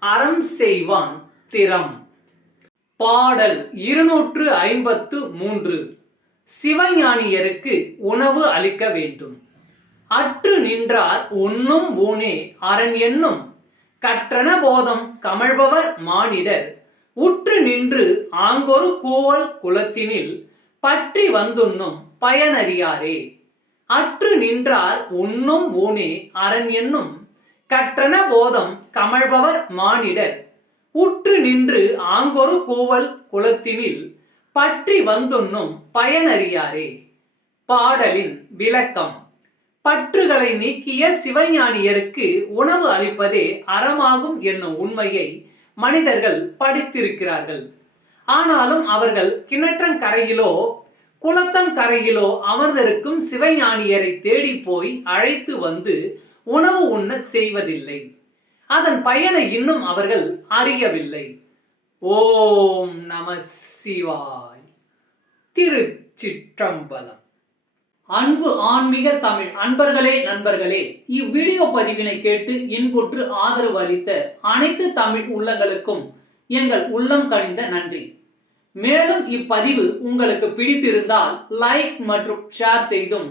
அறம் செய்வான் திறம். பாடல் இருநூற்று ஐம்பத்து மூன்று. சிவஞானியருக்கு உணவு அளிக்க வேண்டும். அற்று நின்றார் உண்ணும் ஊனே அரண் என்னும். கற்றன போதம் கமழ்பவர் மானிடர். உற்று நின்று ஆங்கொரு கூவல் குலத்தினில் பற்றி வந்துண்ணும் பயனறியாரே. அற்று நின்றார் உண்ணும் ஊனே அரண் என்னும். கற்றன போதம் கமழ்பவர் மானிடர். உற்று நின்று ஆங்கொரு கூவல் குலத்தினில் பற்றி வந்துண்ணும் பயனறியாரே. பாடலின் விளக்கம். பற்றுகளை நீக்கிய சிவஞானியருக்கு உணவு அளிப்பதே அறமாகும் என்னும் உண்மையை மனிதர்கள் படித்திருக்கிறார்கள். ஆனாலும் அவர்கள் கிணற்றங்கரையிலோ குளத்தங்கரையிலோ அமர்ந்திருக்கும் சிவஞானியரை தேடி போய் அழைத்து வந்து உணவு உண்ண செய்வதில்லை. அதன் பயனை இன்னும் அவர்கள் அறியவில்லை. ஓம் நம சிவாய். திருச்சிற்றம்பலம். அன்பு ஆன்மீக தமிழ் அன்பர்களே நண்பர்களே இவ்வீடியோ பதிவினை கேட்டு இன்புற்று ஆதரவு அளித்த அனைத்து தமிழ் உள்ளங்களுக்கும் எங்கள் உள்ளம் கனிந்த நன்றி. மேலும் இப்பதிவு உங்களுக்கு பிடித்திருந்தால் லைக் மற்றும் ஷேர் செய்தும்